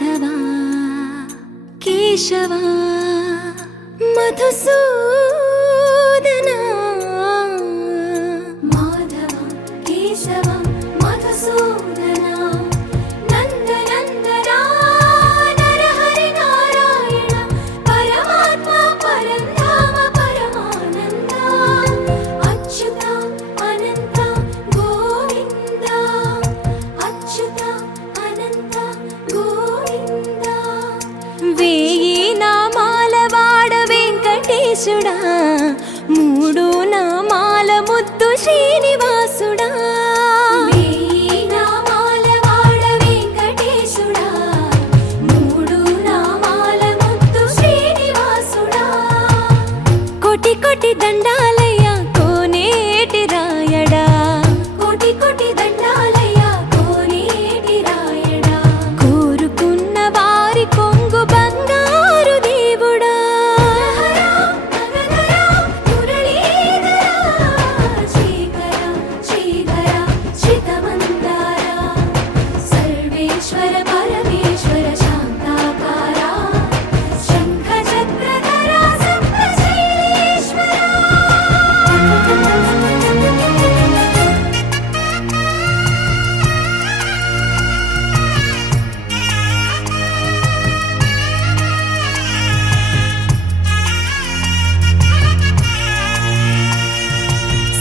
మాధవా కేశవా మధుసూదనా మాధవా కేశవా మధుసూదనా నందనందనా నరహరి నారాయణ పరమాత్మ పరంధామ పరమానంద అచ్యుత అనంత గోవింద అచ్యుత అనంత గోవింద వేయి నామాల వాడ వెంకటేశుడా మూడు నామాల ముద్దు శ్రీనివాసుడా వేయి నామాల వాడ వెంకటేశుడా మూడు నామాల ముద్దు శ్రీనివాసుడా కోటి కోటి దండాలయ్య కోనేటి రాయడా కోటి కోటి దండాలయ్య కోనేటి రాయడా కోరుకున్న వారి కొంగు బంగారు దేవుడా శ్రీకర శ్రీధర శ్రితమందార సర్వేశ్వర పరమేశ్వర శాంతాకార శంఖ చక్రధర సప్తశైలేశ్వర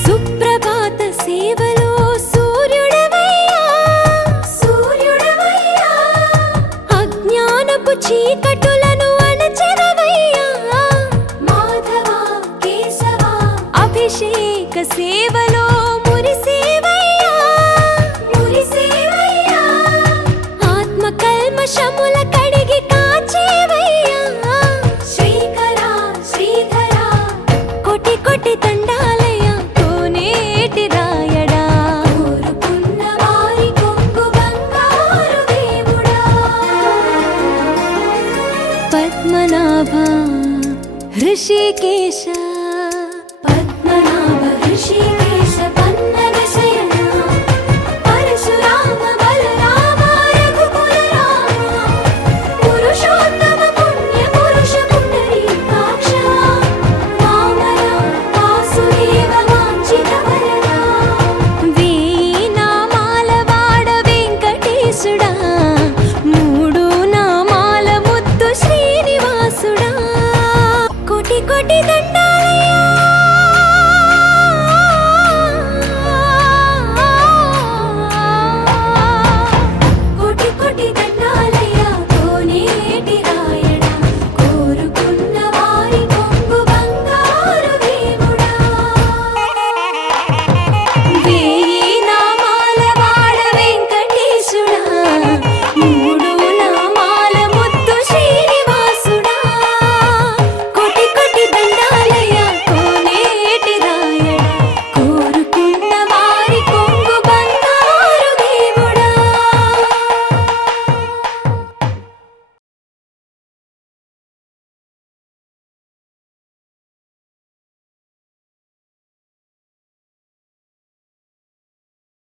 సుప్రభాత సేవలో సూర్యుడవయ్యా సూర్యుడవయ్యా అజ్ఞానపు చీకటులను అణచెదవయ్యా మాధవా కేశవా అభిషేక సేవలో మురిసేవయ్యా మురిసేవయ్యా ఆత్మ కల్మషముల కడిగి కాచేవయ్యా శ్రీకర శ్రీధర కోటి కోటి దండాలయ కోనేటి రాయడా కోరుకున్న వారి కొంగు బంగారు దేవుడా పద్మనాభ హృషికేశ